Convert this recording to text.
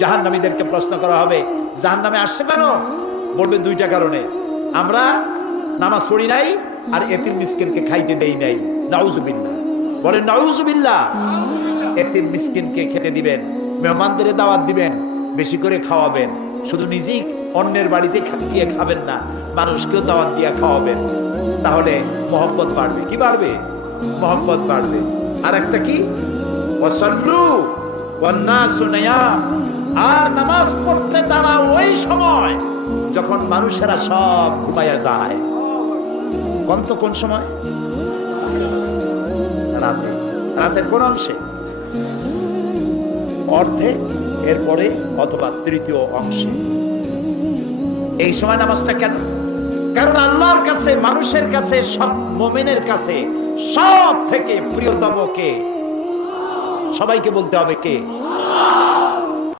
জাহান্নামীদেরকে প্রশ্ন করা হবে, জাহান্নামে আসছে কেন? বলবে দুইটা কারণে, আমরা নামাজ পড়ি নাই আর এতিম মিসকিনকে খাইতে দেই নাই। নাউজুবিল্লাহ, বলেন নাউজুবিল্লাহ। এতিম মিসকিনকে খেতে দিবেন, মেহমানদের দাওয়াত দিবেন, বেশি করে খাওয়াবেন। শুধু নিজেই অন্যের বাড়িতে গিয়ে খাবেন না, মানুষকেও দাওয়াত দিয়ে খাওয়াবেন। তাহলে মহব্বত বাড়বে। কি বাড়বে? মহব্বত বাড়বে। আর একটা কি? ওয়াসাল্লু ওয়ান্নাসু নিয়াম। আর নামাজ পড়তে দাঁড়াও ওই সময় যখন মানুষেরা সব ঘুমায়া যায়। কোন সময়? রাতে। রাতের কোন অংশে? অর্ধে, এরপরে অথবা তৃতীয় অংশে। এই সময় নামাজটা কেন? কারণ আল্লাহর কাছে, মানুষের কাছে, সব মুমিনের কাছে সব থেকে প্রিয়তম কে? সবাইকে বলতে হবে কে?